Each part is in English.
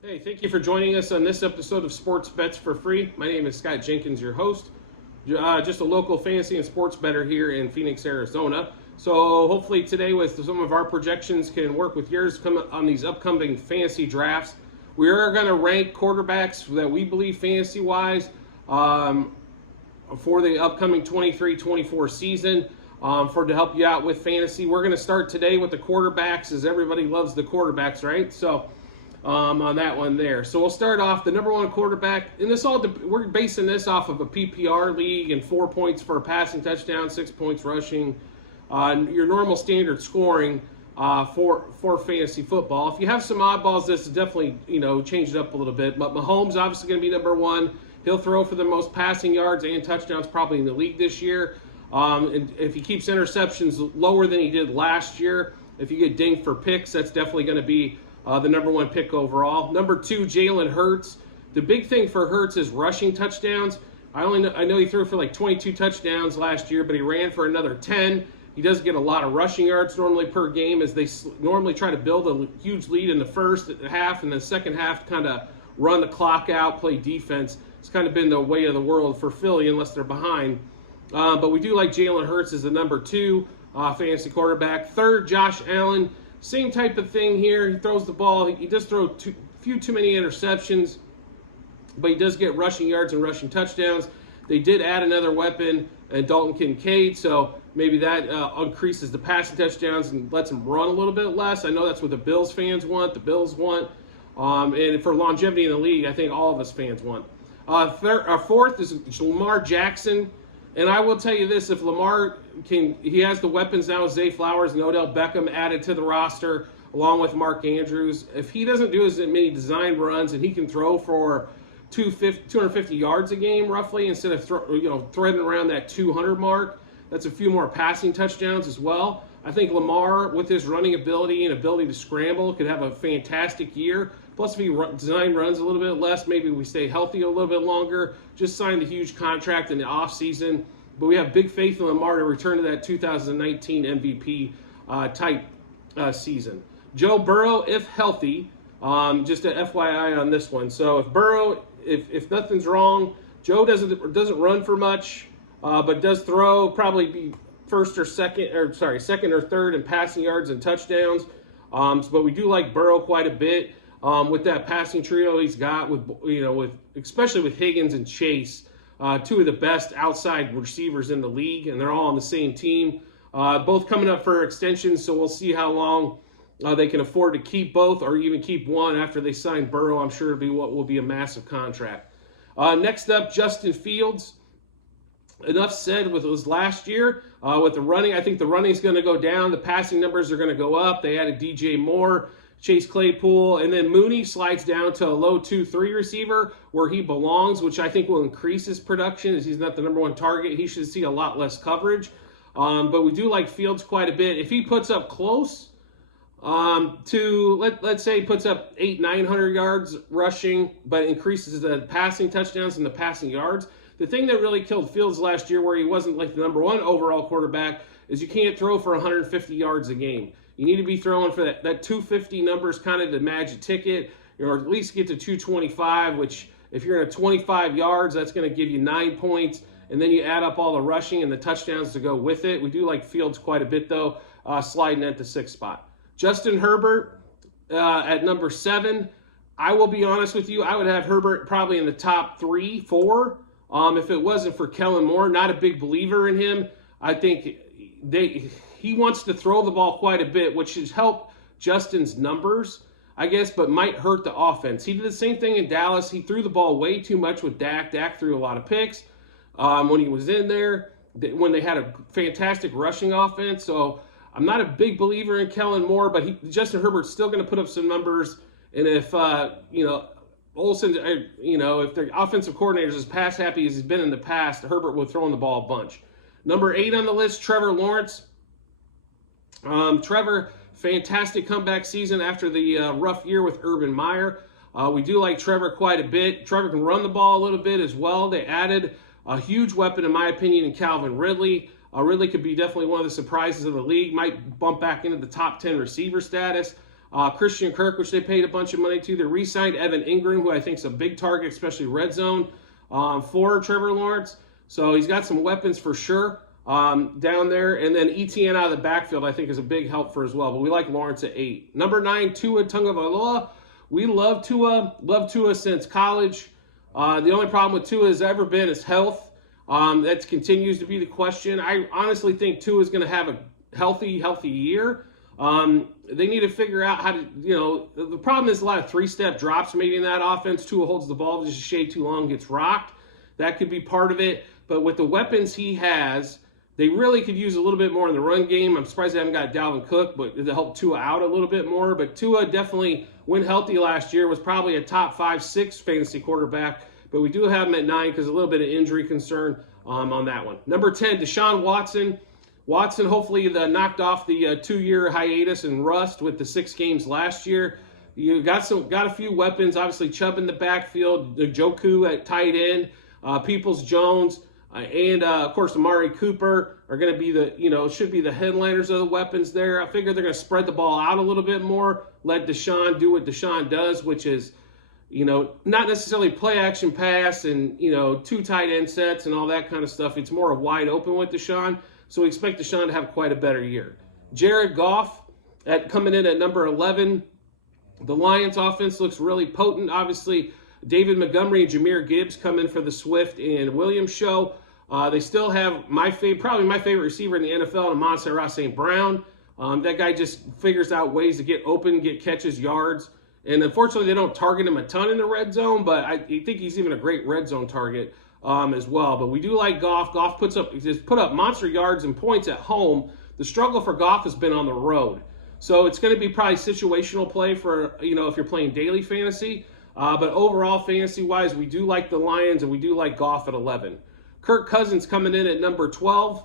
Hey, thank you for joining us on this episode of Sports Bets for Free. My name is Scott Jenkins, your host. Just a local fantasy and sports bettor here in Phoenix, Arizona. So hopefully today with some of our projections can work with yours come on these upcoming fantasy drafts. We are going to rank quarterbacks that we believe fantasy-wise for the upcoming 23-24 season. To help you out with fantasy, we're going to start today with the quarterbacks, as everybody loves the quarterbacks, right? So on that one there. So we'll start off the number one quarterback, and we're basing this off of a PPR league and 4 points for a passing touchdown, 6 points rushing, your normal standard scoring for fantasy football. If you have some oddballs, this is definitely change it up a little bit. But Mahomes obviously going to be number one. He'll throw for the most passing yards and touchdowns probably in the league this year. And if he keeps interceptions lower than he did last year, if you get dinged for picks, that's definitely going to be the number one pick overall. Number two, Jalen Hurts. The big thing for Hurts is rushing touchdowns. I know he threw for like 22 touchdowns last year, but he ran for another 10. He does get a lot of rushing yards normally per game, as they normally try to build a huge lead in the first half, and the second half kind of run the clock out, play defense. It's kind of been the way of the world for Philly unless they're behind. But we do like Jalen Hurts as the number two fantasy quarterback. Third, Josh Allen. Same type of thing here. He throws the ball. He does throw few too many interceptions, but he does get rushing yards and rushing touchdowns. They did add another weapon, Dalton Kincaid, so maybe that increases the passing touchdowns and lets him run a little bit less. I know that's what the Bills fans want. The Bills want. And for longevity in the league, I think all of us fans want. Fourth is Lamar Jackson. And I will tell you this, if Lamar he has the weapons now with Zay Flowers and Odell Beckham added to the roster, along with Mark Andrews. If he doesn't do as many design runs and he can throw for 250 yards a game roughly, instead of threading around that 200 mark, that's a few more passing touchdowns as well. I think Lamar, with his running ability and ability to scramble, could have a fantastic year. Plus, if he design runs a little bit less, maybe we stay healthy a little bit longer. Just signed a huge contract in the offseason. But we have big faith in Lamar to return to that 2019 MVP type season. Joe Burrow, if healthy, just an FYI on this one. So if Burrow, if nothing's wrong, Joe doesn't run for much, but does throw, probably be second or third in passing yards and touchdowns. But we do like Burrow quite a bit. With that passing trio he's got, especially with Higgins and Chase, two of the best outside receivers in the league, and they're all on the same team. Both coming up for extensions, so we'll see how long they can afford to keep both, or even keep one after they sign Burrow. I'm sure it'll be what will be a massive contract. Next up, Justin Fields. Enough said with his last year. With the running, I think the running is going to go down. The passing numbers are going to go up. They added DJ Moore, Chase Claypool, and then Mooney slides down to a low 2-3 receiver where he belongs, which I think will increase his production, as he's not the number one target. He should see a lot less coverage. But we do like Fields quite a bit. If he puts up close let's say he puts up 800-900 yards rushing, but increases the passing touchdowns and the passing yards. The thing that really killed Fields last year, where he wasn't like the number one overall quarterback, is you can't throw for 150 yards a game. You need to be throwing for that 250 number is kind of the magic ticket, or at least get to 225, which if you're in a 25 yards, that's going to give you 9 points. And then you add up all the rushing and the touchdowns to go with it. We do like Fields quite a bit, though, sliding at the sixth spot. Justin Herbert at number 7. I will be honest with you, I would have Herbert probably in the top 3, 4. If it wasn't for Kellen Moore, not a big believer in him. I think he wants to throw the ball quite a bit, which should help Justin's numbers, I guess, but might hurt the offense. He did the same thing in Dallas. He threw the ball way too much with Dak. Dak threw a lot of picks when he was in there, when they had a fantastic rushing offense. So I'm not a big believer in Kellen Moore, but Justin Herbert's still going to put up some numbers. And if, Olsen, if the offensive coordinator is as pass happy as he's been in the past, Herbert will throw in the ball a bunch. Number 8 on the list, Trevor Lawrence. Trevor, fantastic comeback season after the rough year with Urban Meyer. We do like Trevor quite a bit. Trevor can run the ball a little bit as well. They added a huge weapon, in my opinion, in Calvin Ridley. Ridley could be definitely one of the surprises of the league. Might bump back into the top 10 receiver status. Christian Kirk, which they paid a bunch of money to. They re-signed Evan Ingram, who I think is a big target, especially red zone, for Trevor Lawrence. So he's got some weapons for sure down there. And then ETN out of the backfield, I think, is a big help for as well. But we like Lawrence at 8. Number 9, Tua Tagovailoa. We love Tua since college. The only problem with Tua has ever been his health. That continues to be the question. I honestly think Tua is going to have a healthy year. They need to figure out how to, the problem is a lot of 3-step drops maybe in that offense. Tua holds the ball just a shade too long, gets rocked. That could be part of it. But with the weapons he has, they really could use a little bit more in the run game. I'm surprised they haven't got Dalvin Cook, but to help Tua out a little bit more. But Tua definitely, when healthy last year, was probably a top 5-6 fantasy quarterback. But we do have him at 9 because a little bit of injury concern on that one. Number 10, Deshaun Watson. Watson hopefully knocked off the 2-year hiatus and rust with the 6 games last year. You got a few weapons. Obviously, Chubb in the backfield, Njoku at tight end, Peoples-Jones, and of course Amari Cooper are going to be should be the headliners of the weapons there. I figure they're going to spread the ball out a little bit more, let Deshaun do what Deshaun does, which is, not necessarily play action pass and 2 tight end sets and all that kind of stuff. It's more wide open with Deshaun. So we expect Deshaun to have quite a better year. Jared Goff coming in at number 11. The Lions offense looks really potent. Obviously, David Montgomery and Jahmyr Gibbs come in for the Swift and Williams show. They still have probably my favorite receiver in the NFL, Amon-Ra St. Brown. That guy just figures out ways to get open, get catches, yards. And unfortunately, they don't target him a ton in the red zone, but I think he's even a great red zone target as well. But we do like Goff. Goff put up monster yards and points at home. The struggle for Goff has been on the road. So it's going to be probably situational play for, if you're playing daily fantasy. But overall, fantasy-wise, we do like the Lions, and we do like Goff at 11. Kirk Cousins coming in at number 12.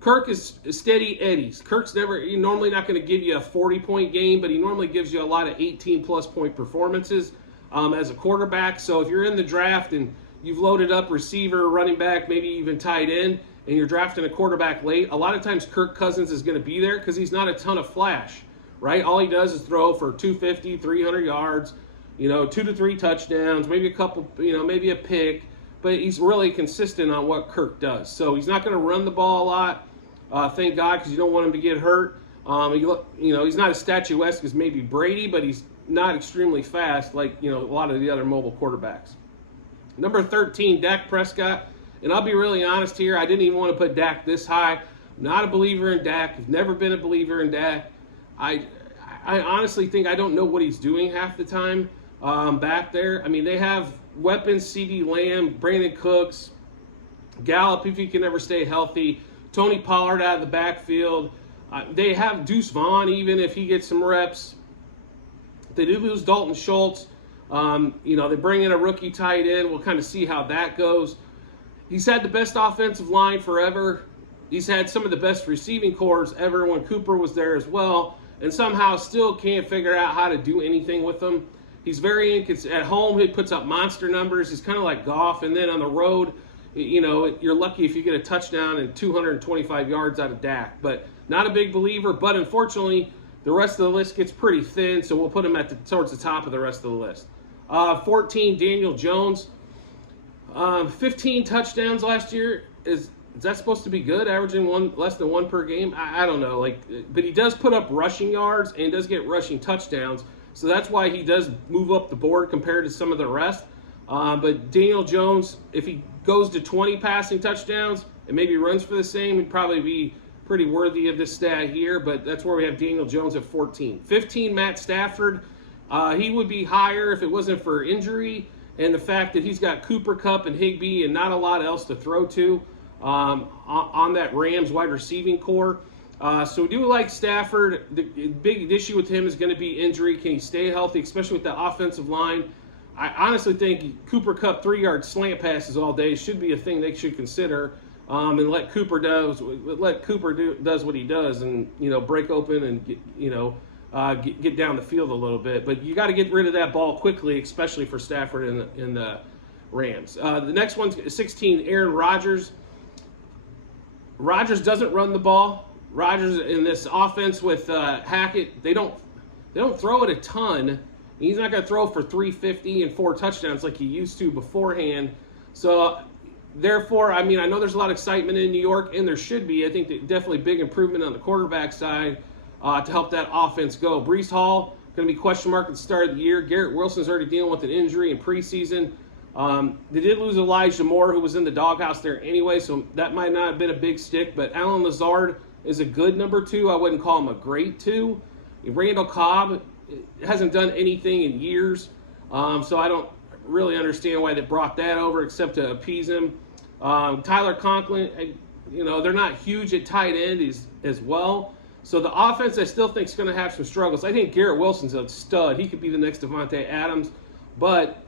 Kirk is steady eddies. Kirk's normally not going to give you a 40-point game, but he normally gives you a lot of 18-plus point performances as a quarterback. So if you're in the draft and you've loaded up receiver, running back, maybe even tight end, and you're drafting a quarterback late, a lot of times Kirk Cousins is going to be there because he's not a ton of flash, right? All he does is throw for 250, 300 yards, 2 to 3 touchdowns, maybe a couple, maybe a pick, but he's really consistent on what Kirk does. So he's not going to run the ball a lot, thank God, because you don't want him to get hurt. He's not as statuesque as maybe Brady, but he's not extremely fast like, a lot of the other mobile quarterbacks. Number 13, Dak Prescott. And I'll be really honest here, I didn't even want to put Dak this high. I'm not a believer in Dak. I've never been a believer in Dak. I honestly think I don't know what he's doing half the time back there. I mean, they have weapons, CeeDee Lamb, Brandon Cooks, Gallup if he can ever stay healthy, Tony Pollard out of the backfield. They have Deuce Vaughn even if he gets some reps. They do lose Dalton Schultz. They bring in a rookie tight end. We'll kind of see how that goes. He's had the best offensive line forever. He's had some of the best receiving cores ever when Cooper was there as well, and somehow still can't figure out how to do anything with them. He's very inconsistent. At home, he puts up monster numbers. He's kind of like Goff, and then on the road, you're lucky if you get a touchdown and 225 yards out of Dak. But not a big believer, but unfortunately, the rest of the list gets pretty thin, so we'll put him towards the top of the rest of the list. 14, Daniel Jones. 15 touchdowns last year. Is that supposed to be good, averaging less than 1 per game? I don't know. But he does put up rushing yards and does get rushing touchdowns. So that's why he does move up the board compared to some of the rest. But Daniel Jones, if he goes to 20 passing touchdowns and maybe runs for the same, he'd probably be pretty worthy of this stat here. But that's where we have Daniel Jones at 14. 15, Matt Stafford. He would be higher if it wasn't for injury and the fact that he's got Cooper Kupp and Higbee and not a lot else to throw to on that Rams wide receiving core. So we do like Stafford. The big issue with him is going to be injury. Can he stay healthy, especially with the offensive line? I honestly think Cooper Kupp 3-yard slant passes all day should be a thing they should consider, and let Cooper does what he does, and break open and get down the field a little bit. But you got to get rid of that ball quickly, especially for Stafford in the Rams. The next one's 16, Aaron Rodgers. Rodgers doesn't run the ball. Rodgers in this offense with Hackett, they don't they don't throw it a ton. He's not going to throw for 350 and 4 touchdowns like he used to beforehand. So, therefore, I mean, I know there's a lot of excitement in New York, and there should be. I think that definitely big improvement on the quarterback side to help that offense go. Breece Hall, going to be question mark at the start of the year. Garrett Wilson's already dealing with an injury in preseason. They did lose Elijah Moore, who was in the doghouse there anyway, so that might not have been a big stick. But Allen Lazard is a good number 2. I wouldn't call him a great 2. Randall Cobb hasn't done anything in years, so I don't really understand why they brought that over except to appease him. Tyler Conklin, they're not huge at tight end as well. So the offense I still think is going to have some struggles. I think Garrett Wilson's a stud. He could be the next Davante Adams, but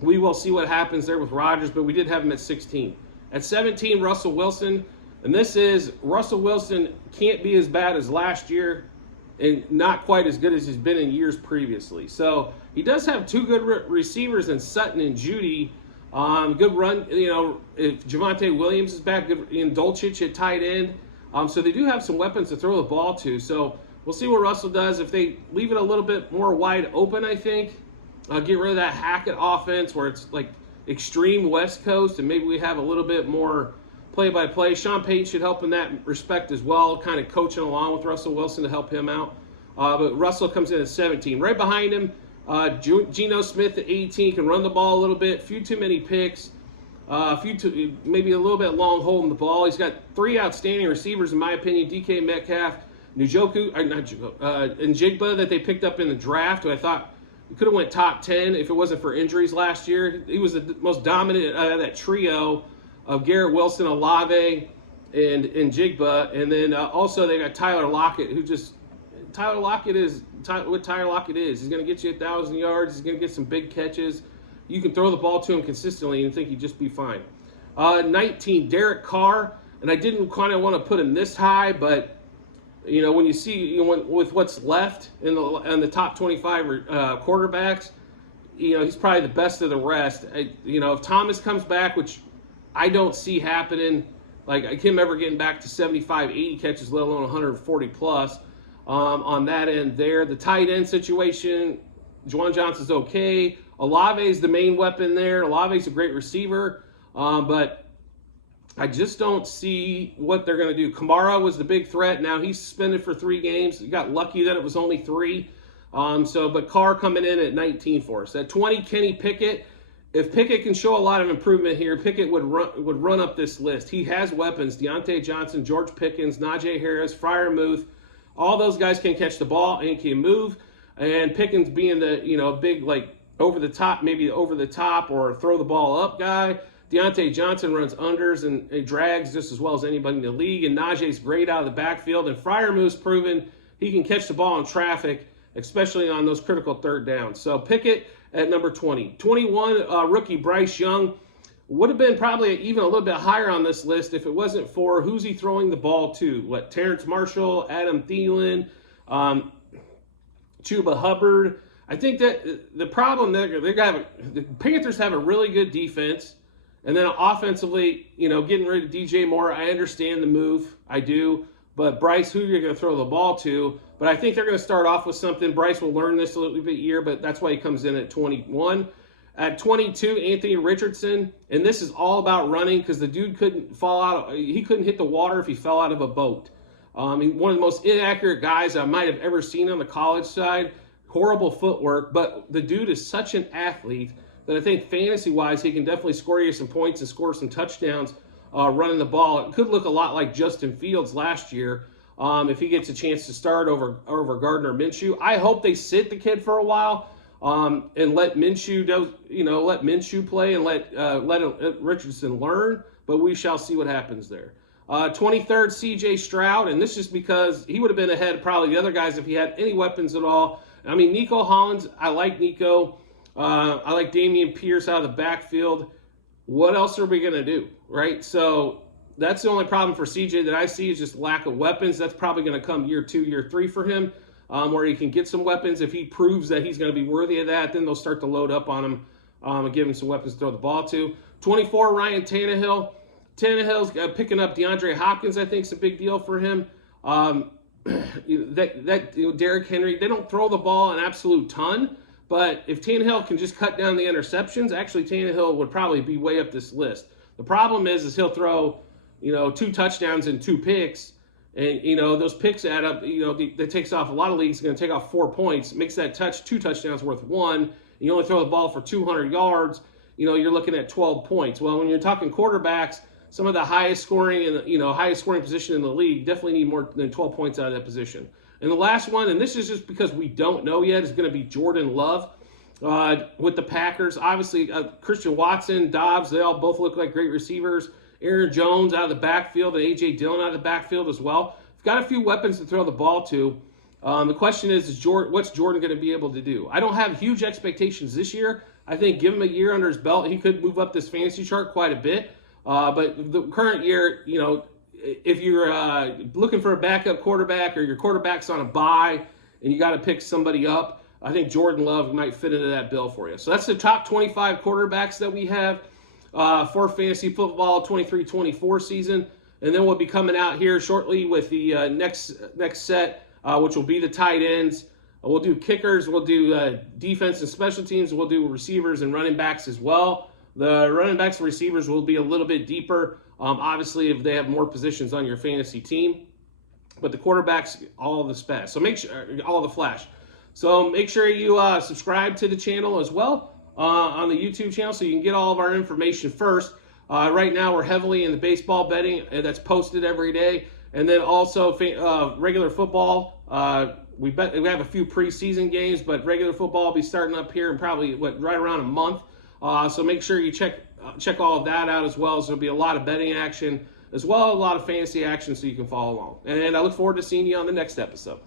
we will see what happens there with Rodgers, but we did have him at 16. At 17, Russell Wilson, and Russell Wilson can't be as bad as last year and not quite as good as he's been in years previously. So he does have 2 good receivers in Sutton and Judy. Good run, if Javonte Williams is back, good in Dulcich at tight end. So they do have some weapons to throw the ball to. So we'll see what Russell does. If they leave it a little bit more wide open, I think, get rid of that Hackett offense where it's like extreme West Coast, and maybe we have a little bit more play-by-play. Sean Payton should help in that respect as well, kind of coaching along with Russell Wilson to help him out. But Russell comes in at 17. Right behind him, Geno Smith at 18 can run the ball a little bit. Few too many picks. Maybe a little bit long holding the ball. He's got 3 outstanding receivers, in my opinion. DK Metcalf, and Njigba that they picked up in the draft, who I thought could have went top 10 if it wasn't for injuries last year. He was the most dominant of that trio of Garrett Wilson, Olave, and Njigba. And then also they got Tyler Lockett, Tyler Lockett is. He's going to get you 1,000 yards. He's going to get some big catches. You can throw the ball to him consistently and think he'd just be fine. 19, Derek Carr. And I didn't kind of want to put him this high, but, when you see, with what's left in the top 25 quarterbacks, he's probably the best of the rest. If Thomas comes back, which I don't see happening, like him ever getting back to 75, 80 catches, let alone 140 plus, on that end there. The tight end situation, Juwan Johnson's okay. Olave's the main weapon there. Olave's a great receiver, but I just don't see what they're going to do. Kamara was the big threat. Now he's suspended for 3 games. He got lucky that it was only 3. But Carr coming in at 19 for us. At 20, Kenny Pickett. If Pickett can show a lot of improvement here, Pickett would run up this list. He has weapons. Deontay Johnson, George Pickens, Najee Harris, Freiermuth. All those guys can catch the ball and can move. And Pickens being the, big, over the top, maybe over the top or throw the ball up guy. Deontay Johnson runs unders and drags just as well as anybody in the league. And Najee's great out of the backfield. And Freiermuth's proven he can catch the ball in traffic, especially on those critical third downs. So Pickett at number 20. 21, rookie Bryce Young. Would have been probably even a little bit higher on this list if it wasn't for who's he throwing the ball to. Terrence Marshall, Adam Thielen, Chuba Hubbard. I think that the problem the Panthers have a really good defense, and then offensively, getting rid of DJ Moore. I understand the move, I do, but Bryce, who you're going to throw the ball to? But I think they're going to start off with something. Bryce will learn this a little bit here, but that's why he comes in at 21. At 22, Anthony Richardson, and this is all about running because the dude couldn't fall out. He couldn't hit the water if he fell out of a boat. One of the most inaccurate guys I might have ever seen on the college side. Horrible footwork, but the dude is such an athlete that I think fantasy-wise he can definitely score you some points and score some touchdowns running the ball. It could look a lot like Justin Fields last year if he gets a chance to start over Gardner Minshew. I hope they sit the kid for a while. And let Minshew play and let Richardson learn, but we shall see what happens there. 23rd, C.J. Stroud, and this is because he would have been ahead of probably the other guys if he had any weapons at all. I mean, Nico Hollins, I like Nico. I like Dameon Pierce out of the backfield. What else are we going to do, right? So that's the only problem for C.J. that I see is just lack of weapons. That's probably going to come year 2, year 3 for him. Where he can get some weapons. If he proves that he's going to be worthy of that, then they'll start to load up on him and give him some weapons to throw the ball to. 24, Ryan Tannehill. Tannehill's picking up DeAndre Hopkins, I think, is a big deal for him. Derrick Henry, they don't throw the ball an absolute ton, but if Tannehill can just cut down the interceptions, actually Tannehill would probably be way up this list. The problem is he'll throw, 2 touchdowns and 2 picks, and those picks add up. That takes off a lot of leagues. Going to take off 4 points, makes that 2 touchdowns worth 1. And you only throw the ball for 200 yards. You're looking at 12 points. Well, when you're talking quarterbacks, some of the highest scoring position in the league definitely need more than 12 points out of that position. And the last one, and this is just because we don't know yet, is going to be Jordan Love with the Packers. Obviously, Christian Watson, Dobbs, they all both look like great receivers. Aaron Jones out of the backfield and A.J. Dillon out of the backfield as well. We've got a few weapons to throw the ball to. The question is what's Jordan going to be able to do? I don't have huge expectations this year. I think give him a year under his belt, he could move up this fantasy chart quite a bit. But the current year, if you're looking for a backup quarterback or your quarterback's on a bye and you got to pick somebody up, I think Jordan Love might fit into that bill for you. So that's the top 25 quarterbacks that we have for fantasy football 23-24 season. And then we'll be coming out here shortly with the next set, which will be the tight ends. We'll do kickers, we'll do defense and special teams, we'll do receivers and running backs as well. The running backs and receivers will be a little bit deeper, obviously, if they have more positions on your fantasy team. But the quarterbacks, all the flash. So make sure you subscribe to the channel as well on the YouTube channel so you can get all of our information first. Right now, we're heavily in the baseball betting, and that's posted every day. And then also regular football. We have a few preseason games, but regular football will be starting up here in probably right around a month. So make sure you check all of that out as well. So there'll be a lot of betting action as well, a lot of fantasy action so you can follow along. And I look forward to seeing you on the next episode.